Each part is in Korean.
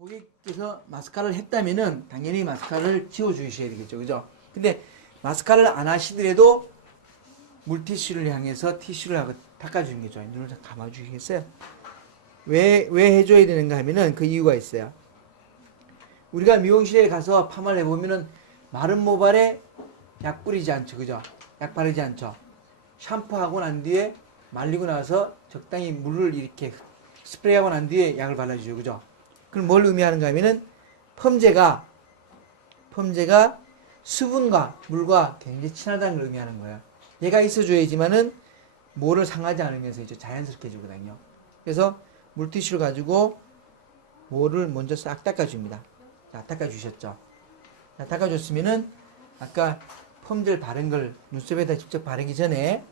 고객께서 마스카라를 했다면은 당연히 마스카라를 지워주셔야 되겠죠. 그죠? 근데 마스카라를 안 하시더라도 물티슈를 향해서 티슈를 하고 닦아주는 게 좋아요. 눈을 좀 감아주시겠어요? 왜 해줘야 되는가 하면은 그 이유가 있어요. 우리가 미용실에 가서 파마를 해보면은 마른 모발에 약 뿌리지 않죠. 그죠? 약 바르지 않죠. 샴푸하고 난 뒤에 말리고 나서 적당히 물을 이렇게 스프레이하고 난 뒤에 약을 발라주죠. 그죠? 그럼 뭘 의미하는가 하면은 펌제가 수분과 물과 굉장히 친하다는 걸 의미하는 거예요. 얘가 있어줘야지만은 모를 상하지 않으면서 이제 자연스럽게 해주거든요. 그래서 물티슈를 가지고 모를 먼저 싹 닦아줍니다. 자, 닦아주셨죠? 자, 닦아줬으면은 아까 펌제를 바른 걸 눈썹에다 직접 바르기 전에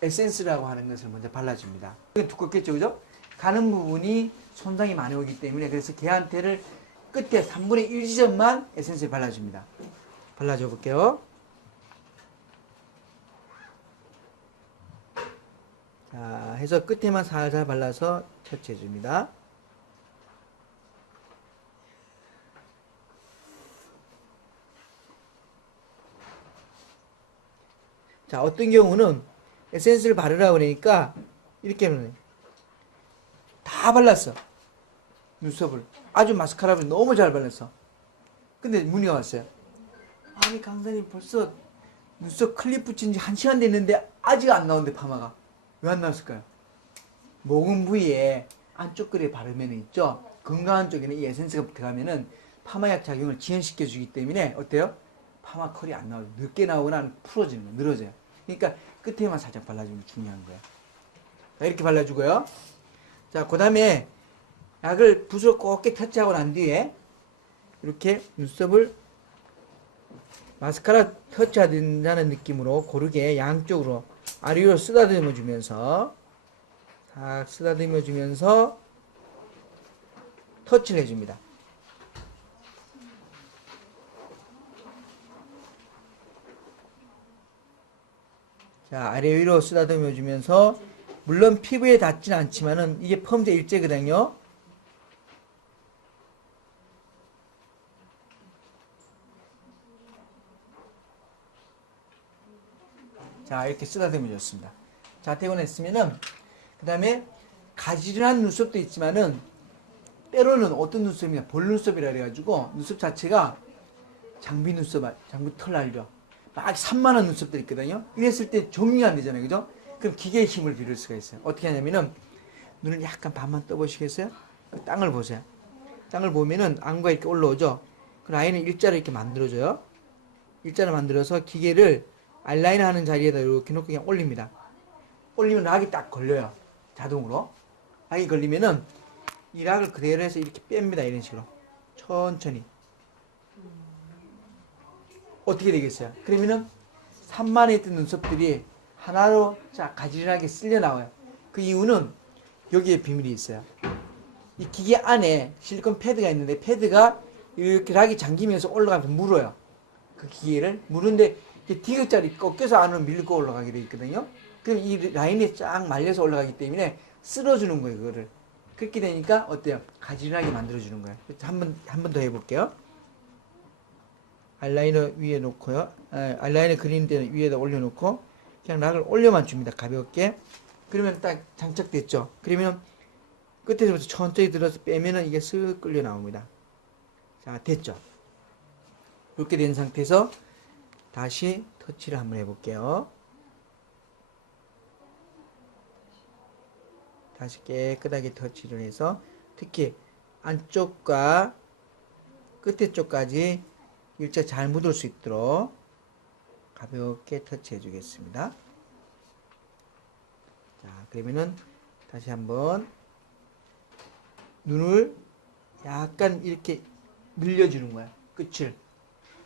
에센스라고 하는 것을 먼저 발라줍니다. 이건 두껍겠죠, 그죠? 가는 부분이 손상이 많이 오기 때문에 그래서 걔한테를 끝에 3분의 1 지점만 에센스를 발라줍니다. 발라줘 볼게요. 자, 해서 끝에만 살살 발라서 터치해 줍니다. 자, 어떤 경우는 에센스를 바르라고 그러니까 이렇게 하면 다 발랐어. 눈썹을. 아주 마스카라를 너무 잘 발랐어. 근데 문의가 왔어요. 아니, 강사님 벌써 눈썹 클립 붙인 지 1시간 됐는데 아직 안 나오는데 파마가. 왜 안 나왔을까요? 모근 부위에 안쪽 거리에 바르면 있죠. 건강한 쪽에는 이 에센스가 들어가면은 파마약 작용을 지연시켜 주기 때문에 어때요? 파마 컬이 안 나오죠. 늦게 나오거나 풀어지는 거예요. 늘어져요. 그러니까 끝에만 살짝 발라주는 게 중요한 거예요. 자, 이렇게 발라주고요. 자, 그 다음에 약을 붓으로 곱게 터치하고 난 뒤에 이렇게 눈썹을 마스카라 터치한다는 느낌으로 고르게 양쪽으로 아래로 쓰다듬어 주면서 싹 쓰다듬어 주면서 터치를 해줍니다. 자, 아래 위로 쓰다듬어 주면서 물론 피부에 닿지는 않지만은 이게 펌제 일제거든요. 자, 이렇게 쓰다듬어 줬습니다. 자, 퇴근했으면은 그 다음에 가지런한 눈썹도 있지만은 때로는 어떤 눈썹이냐 볼 눈썹이라 그래가지고 눈썹 자체가 장비 눈썹, 장비 털 알죠? 막 산만한 눈썹들 있거든요. 이랬을 때 정리가 안 되잖아요, 그죠? 그럼 기계의 힘을 빌릴 수가 있어요. 어떻게 하냐면은 눈을 약간 반만 떠보시겠어요? 그 땅을 보세요. 땅을 보면은 안과 이렇게 올라오죠. 그 라인을 일자로 이렇게 만들어줘요. 일자로 만들어서 기계를 아이라인 하는 자리에다 이렇게 놓고 그냥 올립니다. 올리면 락이 딱 걸려요. 자동으로. 락이 걸리면은 이 락을 그대로 해서 이렇게 뺍니다. 이런 식으로. 천천히. 어떻게 되겠어요? 그러면은 산만해 있던 눈썹들이 하나로 자 가지런하게 쓸려 나와요. 그 이유는 여기에 비밀이 있어요. 이 기계 안에 실리콘 패드가 있는데 패드가 이렇게 락이 잠기면서 올라가면서 물어요. 그 기계를 무는데 디귿자리 꺾여서 안으로 밀고 올라가게 돼 있거든요. 그럼 이 라인이 쫙 말려서 올라가기 때문에 쓸어주는 거예요, 그거를. 그렇게 되니까 어때요? 가지런하게 만들어주는 거예요. 한 번 더 해볼게요. 아이라이너 위에 놓고요. 아이라이너 그리는 데는 위에다 올려놓고 그냥 락을 올려만 줍니다. 가볍게. 그러면 딱 장착됐죠. 그러면 끝에서부터 천천히 들어서 빼면은 이게 쓱 끌려 나옵니다. 자, 됐죠. 그렇게 된 상태에서 다시 터치를 한번 해볼게요. 다시 깨끗하게 터치를 해서 특히 안쪽과 끝에 쪽까지 일자 잘 묻을 수 있도록 가볍게 터치해 주겠습니다. 자, 그러면은 다시 한번 눈을 약간 이렇게 늘려주는 거야. 끝을.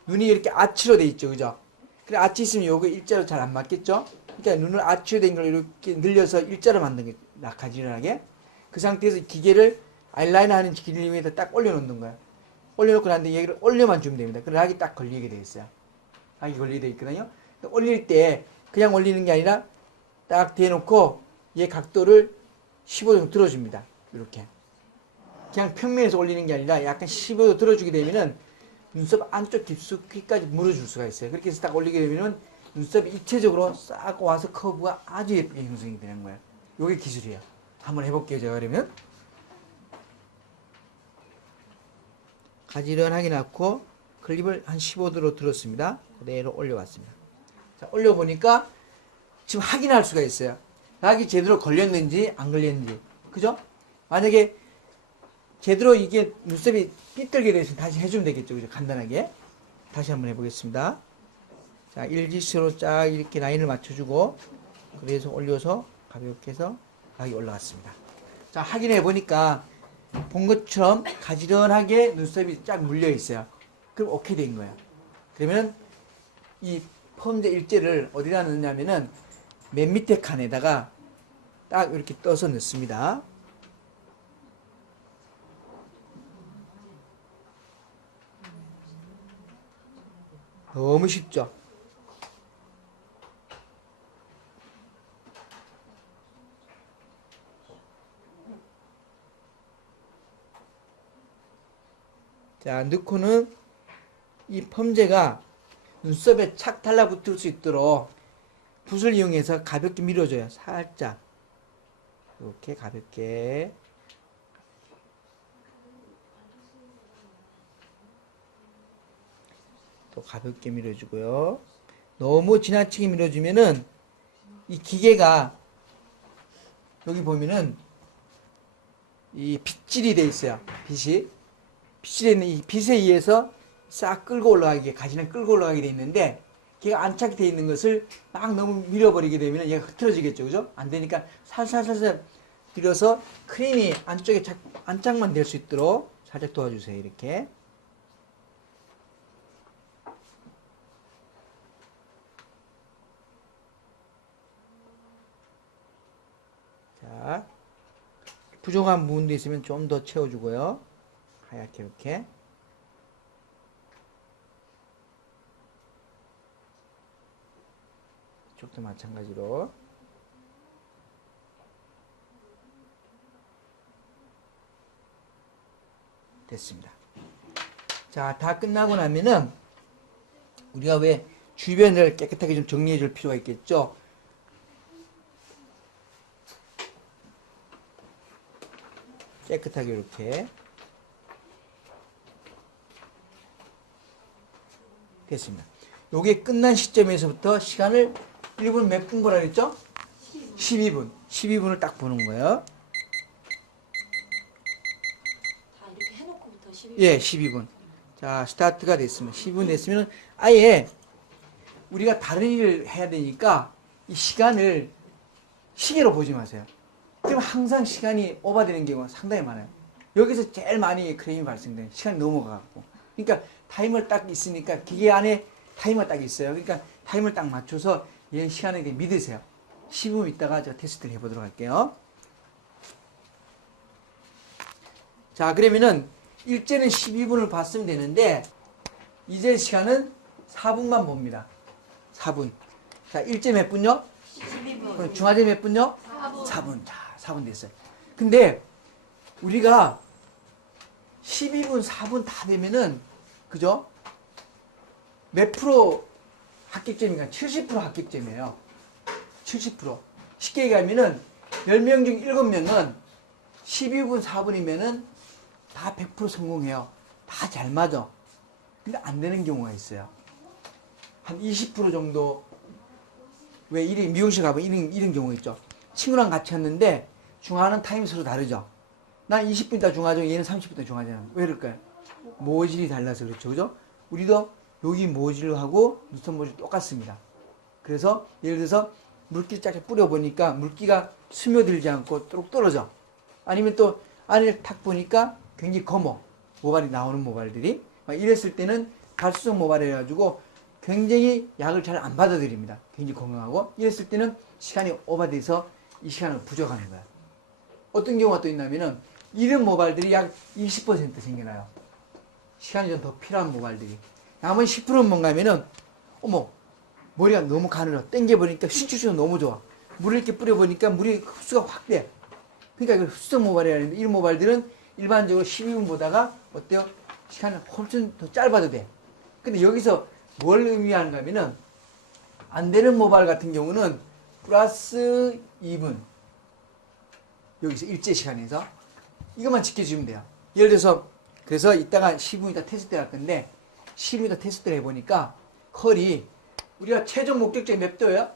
눈이 이렇게 아치로 돼 있죠, 그죠? 그래, 아치 있으면 요거 일자로 잘 안 맞겠죠? 그러니까 눈을 아치로 된 걸 이렇게 늘려서 일자로 만든 게 가지런하게. 그 상태에서 기계를 아이라이너 하는 기계 위에다 딱 올려놓는 거야. 올려놓고 난 뒤에 얘를 올려만 주면 됩니다. 그럼 락이 딱 걸리게 돼 있어요. 락이 걸리게 돼 있거든요. 올릴 때 그냥 올리는 게 아니라 딱 대놓고 얘 각도를 15 정도 들어줍니다. 이렇게. 그냥 평면에서 올리는 게 아니라 약간 15도 들어주게 되면은 눈썹 안쪽 깊숙이까지 물어줄 수가 있어요. 그렇게 해서 딱 올리게 되면은 눈썹이 입체적으로 싹 와서 커브가 아주 예쁘게 형성이 되는 거예요. 요게 기술이에요. 한번 해볼게요. 제가 그러면 가지런하게 놨고 클립을 한 15도로 들었습니다. 그대로 올려왔습니다. 자, 올려보니까 지금 확인할 수가 있어요. 락이 제대로 걸렸는지 안 걸렸는지. 그죠? 만약에 제대로 이게 눈썹이 삐뚤게 되면 다시 해주면 되겠죠. 그죠? 간단하게. 다시 한번 해보겠습니다. 자, 일지수로 쫙 이렇게 라인을 맞춰주고, 그래서 올려서 가볍게 해서 락이 올라갔습니다. 자, 확인해 보니까 본 것처럼 가지런하게 눈썹이 쫙 물려 있어요. 그럼 오케이 된 거예요. 그러면 이 펌제 일제를 어디다 넣냐면은 맨 밑에 칸에다가 딱 이렇게 떠서 넣습니다. 너무 쉽죠? 자, 넣고는 이 펌제가 눈썹에 착 달라붙을 수 있도록 붓을 이용해서 가볍게 밀어줘요. 살짝. 이렇게 가볍게. 또 가볍게 밀어주고요. 너무 지나치게 밀어주면은 이 기계가 여기 보면은 이 빗질이 돼 있어요. 빗이 있는 이 빗에 의해서 싹 끌고 올라가게, 가지는 끌고 올라가게 돼 있는데, 걔가 안착이 돼 있는 것을 막 너무 밀어버리게 되면 얘가 흐트러지겠죠. 그죠? 안 되니까 살살살살 밀어서 크림이 안쪽에 안착만 될 수 있도록 살짝 도와주세요. 이렇게. 자, 부족한 부분도 있으면 좀 더 채워주고요. 하얗게 이렇게. 이쪽도 마찬가지로. 됐습니다. 자, 다 끝나고 나면은 우리가 왜 주변을 깨끗하게 좀 정리해 줄 필요가 있겠죠. 깨끗하게 이렇게 됐습니다. 요게 끝난 시점에서부터 시간을 1분 몇 분 보라 그랬죠? 12분. 12분을 딱 보는 거예요. 다 이렇게 해놓고부터 12분. 예, 12분. 자, 스타트가 됐습니다. 12분 됐으면 아예 우리가 다른 일을 해야 되니까 이 시간을 시계로 보지 마세요. 그럼 항상 시간이 오버되는 경우가 상당히 많아요. 여기서 제일 많이 크레임이 발생돼요. 시간이 넘어가고. 그러니까 타이머를 딱 있으니까 기계 안에 타이머가 딱 있어요. 그러니까 타이머를 딱 맞춰서 얘 시간에 믿으세요. 15분 있다가 제가 테스트를 해보도록 할게요. 자, 그러면은 일제는 12분을 봤으면 되는데 이제 시간은 4분만 봅니다. 4분. 자, 일제 몇 분요? 12분. 중화제 몇 분요? 4분. 4분. 자, 4분 됐어요. 근데 우리가 12분, 4분 다 되면은 그죠? 몇 프로 합격점인가? 70% 합격점이에요. 70%. 쉽게 얘기하면은 10명 중 7명은 12분, 4분이면은 다 100% 성공해요. 다 잘 맞아. 근데 안 되는 경우가 있어요. 한 20% 정도. 왜 미용실 가보면 이런 경우 있죠. 친구랑 같이 왔는데 중화하는 타임이 서로 다르죠. 난 20분 있다 중화하죠. 얘는 30분 있다 중화하잖아. 왜 그럴까요? 모질이 달라서 그렇죠. 그죠? 우리도 여기 모질하고 눈썹 모질 똑같습니다. 그래서 예를 들어서 물기 쫙쫙 뿌려보니까 물기가 스며들지 않고 뚝 떨어져. 아니면 또 안을 탁 보니까 굉장히 검어. 모발이 나오는 모발들이. 막 이랬을 때는 갈수록 모발 해가지고 굉장히 약을 잘 안 받아들입니다. 굉장히 건강하고. 이랬을 때는 시간이 오버돼서 이 시간을 부족하는 거야. 어떤 경우가 또 있냐면은 이런 모발들이 약 20% 생겨나요. 시간이 좀 더 필요한 모발들이. 나머지 10%는 뭔가 하면은 어머 머리가 너무 가늘어. 당겨보니까 슈슈슈 너무 좋아. 물을 이렇게 뿌려보니까 물이 흡수가 확 돼. 그러니까 이걸 흡수성 모발이라는데 이런 모발들은 일반적으로 12분 보다가 어때요? 시간이 훨씬 더 짧아도 돼. 근데 여기서 뭘 의미하는가 하면은 안 되는 모발 같은 경우는 플러스 2분 여기서 일제 시간에서 이것만 지켜주면 돼요. 예를 들어서 그래서 이따가 10분 있다 테스트 할 건데 10분 있다 테스트를 해보니까 컬이 우리가 최종 목적점이 몇 도예요?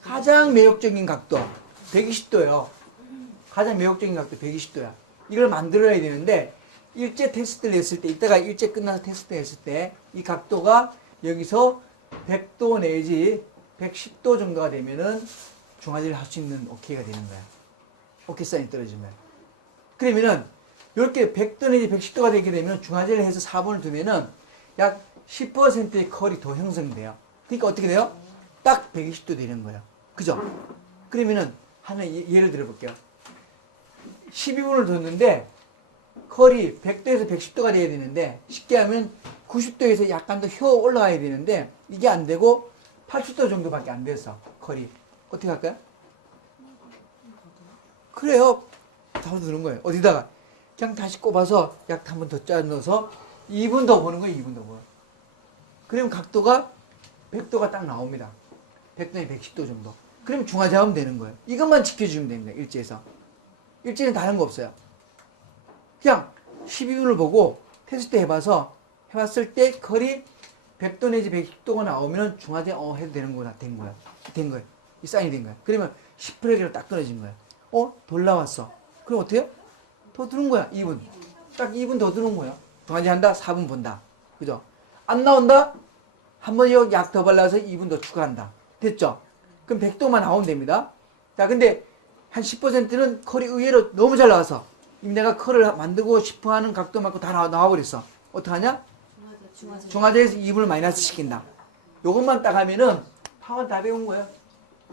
가장 매력적인 각도 120도예요. 가장 매력적인 각도 120도야. 이걸 만들어야 되는데 일제 테스트를 했을 때 이따가 일제 끝나서 테스트 했을 때 이 각도가 여기서 100도 내지 110도 정도가 되면은 중화제를 할 수 있는 오케이가 되는 거야. 오케이 사인이 떨어지면. 그러면은 이렇게 100도 내지 110도가 되게 되면 중화제를 해서 4분을 두면은 약 10%의 컬이 더 형성돼요. 그러니까 어떻게 돼요? 딱 120도 되는 거예요. 그죠? 그러면은 하나 예를 들어 볼게요. 12분을 뒀는데 컬이 100도에서 110도가 돼야 되는데 쉽게 하면 90도에서 약간 더 휘어 올라가야 되는데 이게 안 되고 80도 정도밖에 안 됐어. 컬이. 어떻게 할까요? 그래요. 다 두는 거예요. 어디다가? 그냥 다시 꼽아서 약 한 번 더 짜 넣어서 2분 더 보는 거예요. 2분 더 보는. 그러면 각도가 100도가 딱 나옵니다. 100도에 110도 정도. 그러면 중화제하면 되는 거예요. 이것만 지켜주면 됩니다. 일제에서. 일제는 다른 거 없어요. 그냥 12분을 보고 테스트 해봤을 때 컬이 100도 내지 110도가 나오면 중화제 해도 되는 거나 된 거야. 된 거예요. 이 사인이 된 거야. 그러면 10%가 딱 끊어진 거야. 돌 나왔어. 그럼 어떻게 해요? 더 두는 거야. 2분. 딱 2분 더 두는 거야. 중화제 한다. 4분 본다. 그죠? 안 나온다? 한 번 약 더 발라서 2분 더 추가한다. 됐죠? 그럼 100도만 나오면 됩니다. 자, 근데 한 10%는 컬이 의외로 너무 잘 나와서 내가 컬을 만들고 싶어 하는 각도만큼 다 나와버렸어. 어떡하냐? 중화제에서 2분을 마이너스 시킨다. 요것만 딱 하면은 파원 다 배운 거야.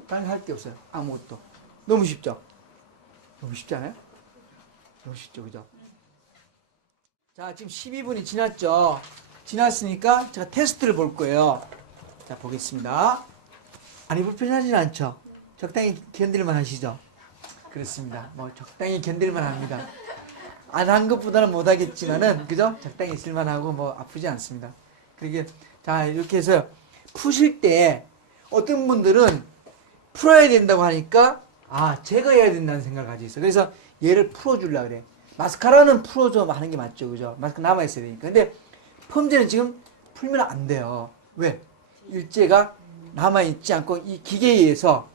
다른 거 할 게 없어요. 아무것도. 너무 쉽죠? 너무 쉽지 않아요? 너무 쉽죠, 그죠? 자, 지금 12분이 지났죠? 지났으니까 제가 테스트를 볼 거예요. 자, 보겠습니다. 아니, 불편하진 않죠? 적당히 견딜만 하시죠? 그렇습니다. 뭐, 적당히 견딜만 합니다. 안 한 것보다는 못 하겠지만은, 그죠? 적당히 있을만 하고, 뭐, 아프지 않습니다. 그러게, 자, 이렇게 해서 푸실 때 어떤 분들은 풀어야 된다고 하니까, 제거해야 된다는 생각을 가지고 있어. 그래서 얘를 풀어주려고 그래. 마스카라는 풀어줘 하는 게 맞죠, 그죠? 마스카 남아있어야 되니까. 근데 펌제는 지금 풀면 안 돼요. 왜? 일제가 남아있지 않고 이 기계에 의해서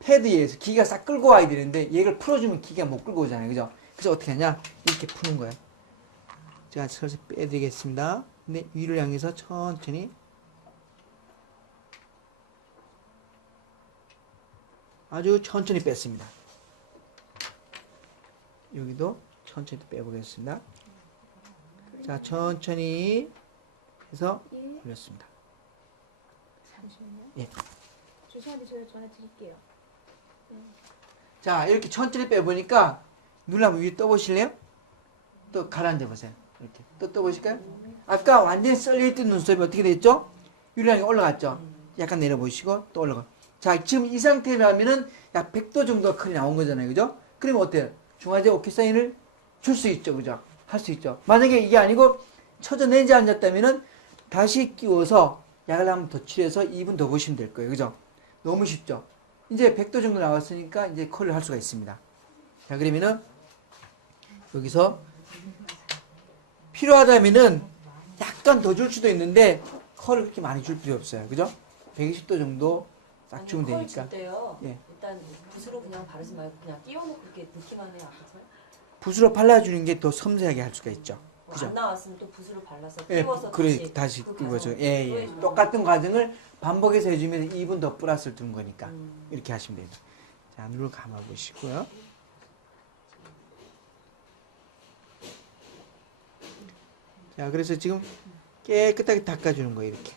패드에 의해서 기계가 싹 끌고 와야 되는데 얘를 풀어주면 기계가 못 끌고 오잖아요. 그죠? 그래서 어떻게 하냐? 이렇게 푸는 거예요. 제가 슬슬 빼드리겠습니다. 근데 위를 향해서 천천히 아주 천천히 뺐습니다. 여기도 천천히 빼보겠습니다. 자, 천천히 해서 올렸습니다. 잠시만요. 예. 주시한테 제가 전화 드릴게요. 자, 이렇게 천천히 빼보니까 눈을 한번 위에 떠보실래요? 또 가라앉아 보세요. 이렇게 또 떠보실까요? 아까 완전히 썰려있던 눈썹이 어떻게 됐죠? 유리랑이 올라갔죠? 약간 내려보시고 또 올라가. 자, 지금 이 상태라면은 약 100도 정도가 컬이 나온 거잖아요. 그죠? 그러면 어때요? 중화제 오케이 사인을 줄 수 있죠. 그죠? 할 수 있죠. 만약에 이게 아니고 쳐져내지 않았다면은 다시 끼워서 약을 한번 더 칠해서 2분 더 보시면 될 거예요. 그죠? 너무 쉽죠? 이제 100도 정도 나왔으니까 이제 컬을 할 수가 있습니다. 자, 그러면은 여기서 필요하다면은 약간 더 줄 수도 있는데 컬을 그렇게 많이 줄 필요 없어요. 그죠? 120도 정도 딱 주면 컬 되니까. 줄 때요. 예. 일단 붓으로 그냥 바르지 말고 그냥 띄워놓고 이렇게 넣기만 해요. 아파서요? 붓으로 발라주는 게 더 섬세하게 할 수가 있죠. 그죠? 안 나왔으면 또 붓으로 발라서 예, 띄워서 그래, 다시 그 띄워서. 과정 예, 또 예. 해주면 똑같은 과정을 반복해서 해주면 2분 더 플러스를 두는 거니까. 음. 이렇게 하시면 됩니다. 자, 눈을 감아보시고요. 자, 그래서 지금 깨끗하게 닦아주는 거예요, 이렇게.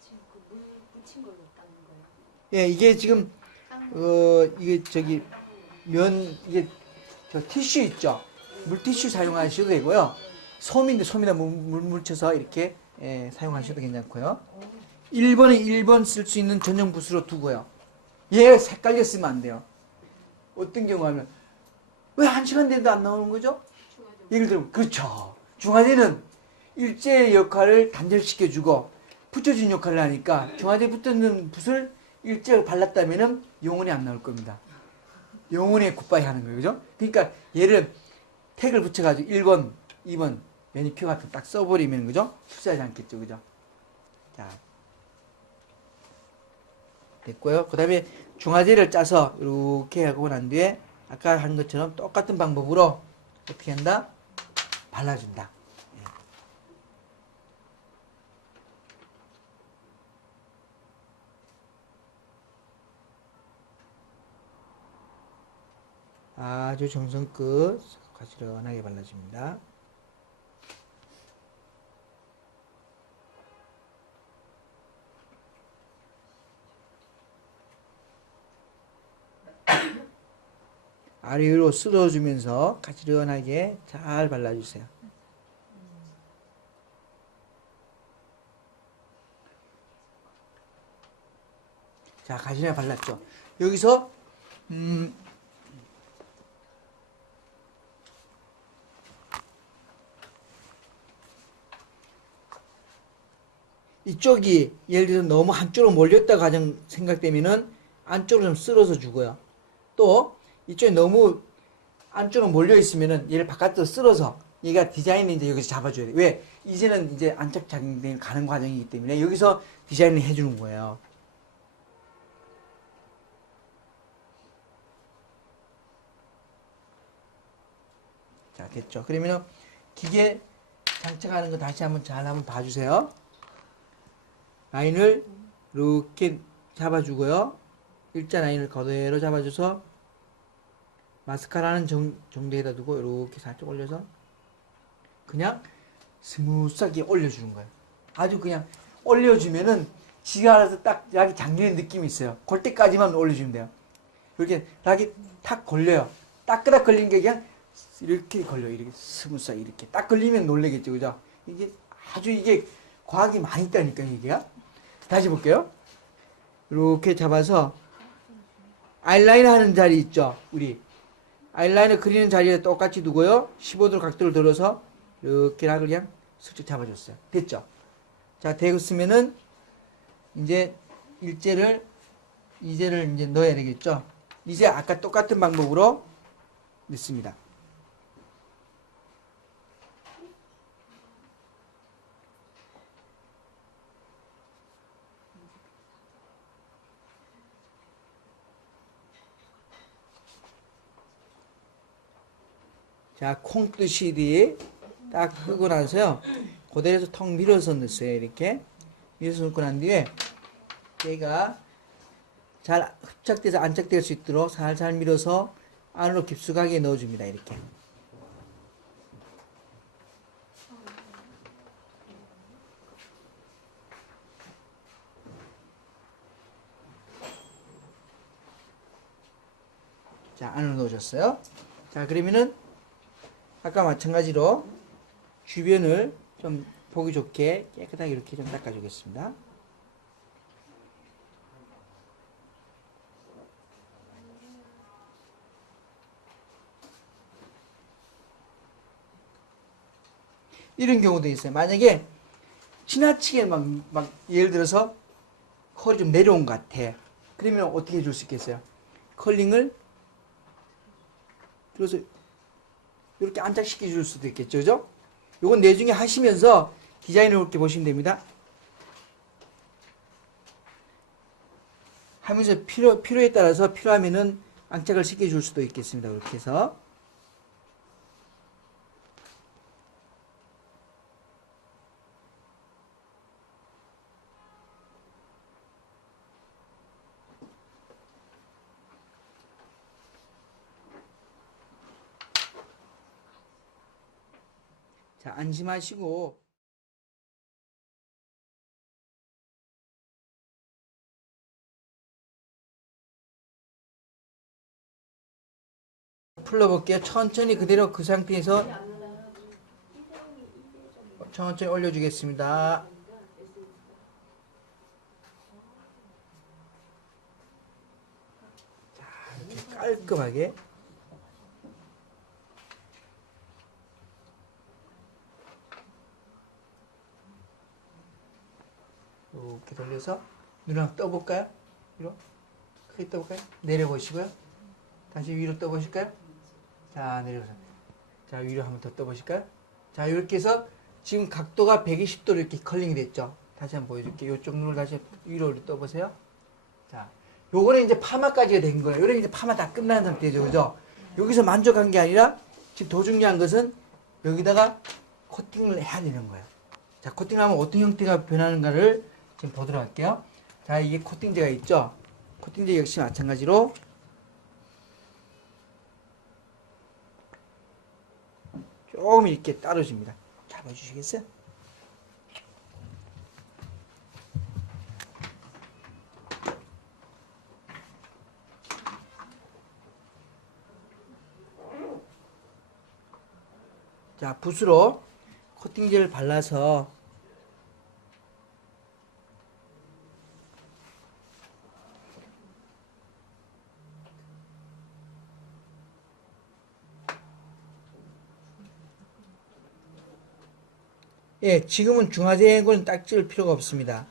지금 그물 묻힌 걸로 닦는 거예요. 예, 이게 지금, 이게 저기, 이게 저 티슈 있죠? 물티슈 사용하셔도 되고요. 솜인데 솜에다 물 묻혀서 이렇게 사용하셔도 괜찮고요. 1번은 1번 쓸 수 있는 전용 붓으로 두고요. 얘 헷갈려 쓰면 안 돼요. 어떤 경우 하면 왜 1시간 됐는데 안 나오는 거죠? 예를 들면 그렇죠. 중화제는 일제 역할을 단절시켜주고 붙여준 역할을 하니까 중화제 붙는 붓을 일제를 발랐다면은 영혼이 안 나올 겁니다. 영혼의 굿바이 하는 거예요. 그죠? 그러니까 얘를 택을 붙여가지고 1번, 2번 매니큐어 같은 딱 써버리면 그죠? 출세하지 않겠죠. 그죠? 자, 됐고요. 그 다음에 중화제를 짜서 이렇게 하고 난 뒤에 아까 한 것처럼 똑같은 방법으로 어떻게 한다? 발라준다. 예. 아주 정성껏 가지런하게 발라줍니다. 아래 위로 쓸어주면서 가지런하게 잘 발라주세요. 자, 가지런하게 발랐죠. 여기서 이쪽이 예를 들어서 너무 한쪽으로 몰렸다 가정 생각되면은 안쪽으로 좀 쓸어서 주고요. 또 이쪽이 너무 안쪽으로 몰려 있으면은 얘를 바깥으로 쓸어서 얘가 디자인을 이제 여기서 잡아줘야 돼. 왜? 이제는 이제 안착 작용이 가는 과정이기 때문에 여기서 디자인을 해주는 거예요. 자, 됐죠. 그러면은 기계 장착하는 거 다시 한번 잘 한번 봐주세요. 라인을 이렇게 잡아주고요. 일자 라인을 그대로 잡아줘서 마스카라는 정도에다 두고 이렇게 살짝 올려서 그냥 스무스하게 올려주는 거예요. 아주 그냥 올려주면은 지가 알아서 딱 약이 잠기는 느낌이 있어요. 그럴 때까지만 올려주면 돼요. 이렇게 약이 탁 걸려요. 따끄닥 걸린 게 그냥 이렇게 걸려요. 이렇게 스무스하게 이렇게 딱 걸리면 놀래겠죠. 그죠? 이게 아주 이게 과학이 많이 있다니까 이게요. 다시 볼게요. 이렇게 잡아서 아이라인 하는 자리 있죠. 우리 아이라인을 그리는 자리에 똑같이 두고요. 15도 각도를 들어서 이렇게 락을 그냥 슬쩍 잡아줬어요. 됐죠? 자, 되었으면은 이제 이제를 이제 넣어야 되겠죠? 이제 아까 똑같은 방법으로 넣습니다. 자, 콩뜨시디 딱 끄고 나서요. 그대로서 턱 밀어서 넣었어요. 이렇게. 밀어서 넣고 난 뒤에 얘가 잘 흡착돼서 안착될 수 있도록 살살 밀어서 안으로 깊숙하게 넣어줍니다. 이렇게. 자, 안으로 넣어줬어요. 자, 그러면은 아까 마찬가지로 주변을 좀 보기 좋게 깨끗하게 이렇게 좀 닦아주겠습니다. 이런 경우도 있어요. 만약에 지나치게 막 예를 들어서 컬이 좀 내려온 것 같아. 그러면 어떻게 해줄 수 있겠어요? 컬링을 들어서 이렇게 안착시켜 줄 수도 있겠죠. 그죠? 요건 내중에 하시면서 디자인을 이렇게 보시면 됩니다. 하면서 필요에 따라서 필요하면은 안착을 시켜 줄 수도 있겠습니다. 이렇게 해서. 자, 안심하시고. 풀러볼게요. 천천히 그대로 그 상태에서 천천히 올려주겠습니다. 깔끔하게 이렇게 돌려서 눈을 한번 떠볼까요? 위로 크게 떠볼까요? 내려보시고요. 다시 위로 떠보실까요? 자, 내려보세요. 자, 위로 한번 더 떠보실까요? 자, 이렇게 해서 지금 각도가 120도로 이렇게 컬링이 됐죠. 다시 한번 보여줄게요. 이쪽 눈을 다시 위로 떠보세요. 자, 요거는 이제 파마까지가 된 거예요. 요런 이제 파마 다 끝난 상태죠. 그죠? 여기서 만족한 게 아니라 지금 더 중요한 것은 여기다가 코팅을 해야 되는 거예요. 자, 코팅을 하면 어떤 형태가 변하는가를 지금 보도록 할게요. 자, 이게 코팅제가 있죠? 코팅제 역시 마찬가지로 조금 이렇게 따라줍니다. 잘 봐주시겠어요? 자, 붓으로 코팅제를 발라서 예, 지금은 중화제는 딱 찍을 필요가 없습니다.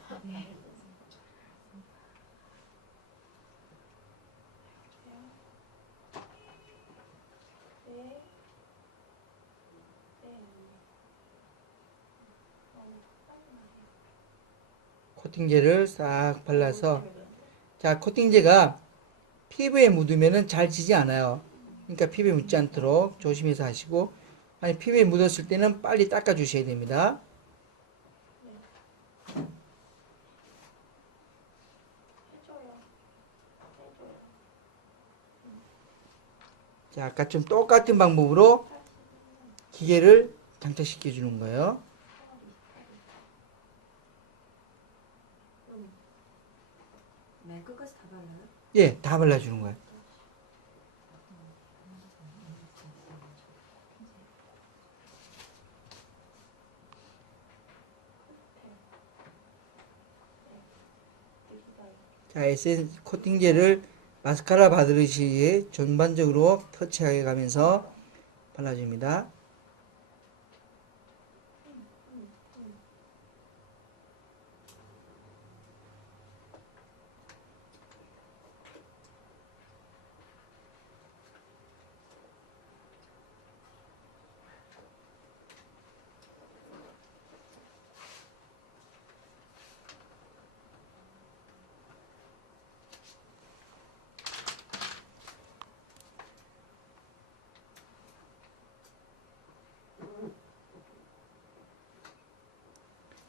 코팅제를 싹 발라서 자, 코팅제가 피부에 묻으면은 잘 지지 않아요. 그러니까 피부에 묻지 않도록 조심해서 하시고 아니 피부에 묻었을 때는 빨리 닦아 주셔야 됩니다. 자, 아까 좀 똑같은 방법으로 기계를 장착시켜 주는 거예요. 맨 끝까지 다 발라요? 예, 다 발라주는 거예요. 자, 에센스 코팅제를 마스카라 바르듯이 전반적으로 터치하게 가면서 발라줍니다.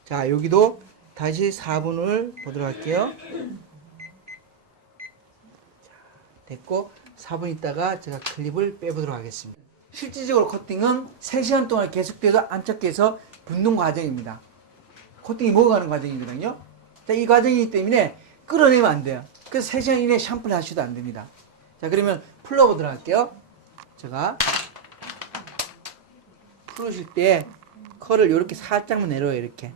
자, 여기도 다시 4분을 보도록 할게요. 자, 됐고 4분 있다가 제가 클립을 빼보도록 하겠습니다. 실질적으로 코팅은 3시간 동안 계속돼서 안착해서 붓는 과정입니다. 코팅이 먹어가는 과정이거든요. 자, 이 과정이기 때문에 끌어내면 안 돼요. 그래서 3시간 이내에 샴푸를 하셔도 안 됩니다. 자, 그러면 풀어보도록 할게요. 제가 풀으실 때 컬을 이렇게 살짝만 내려요. 이렇게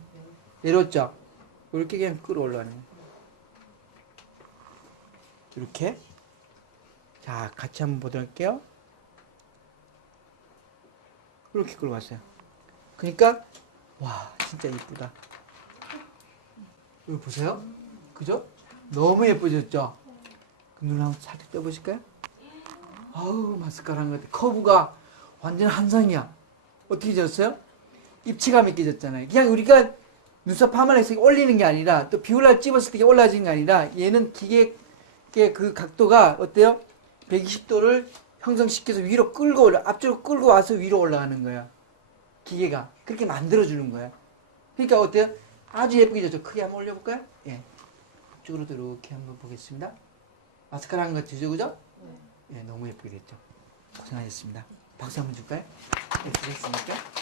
내렸죠? 이렇게 그냥 끌어올라가는 거예요. 이렇게. 자, 같이 한번 보도록 할게요. 이렇게 끌어왔어요. 그러니까 와, 진짜 이쁘다. 여기 보세요. 그죠? 너무 예뻐졌죠? 그 눈을 한번 살짝 떠보실까요? 아우, 마스카라인 것 같아. 커브가 완전 한상이야. 어떻게 졌어요? 입체감 있게 졌잖아요. 그냥 우리가 눈썹 파마를 해서 올리는 게 아니라 또 비올라를 찝었을 때 올라지는 게 아니라 얘는 기계의 그 각도가 어때요? 120도를 형성시켜서 위로 끌고 올라, 앞쪽으로 끌고 와서 위로 올라가는 거야. 기계가 그렇게 만들어주는 거야. 그러니까 어때요? 아주 예쁘게 졌죠. 크게 한번 올려볼까요? 예. 앞쪽으로도 이렇게 한번 보겠습니다. 마스카라 한 것 같으죠, 그죠? 예, 너무 예쁘게 됐죠. 고생하셨습니다. 박수 한번 줄까요? 네, 수고했습니다.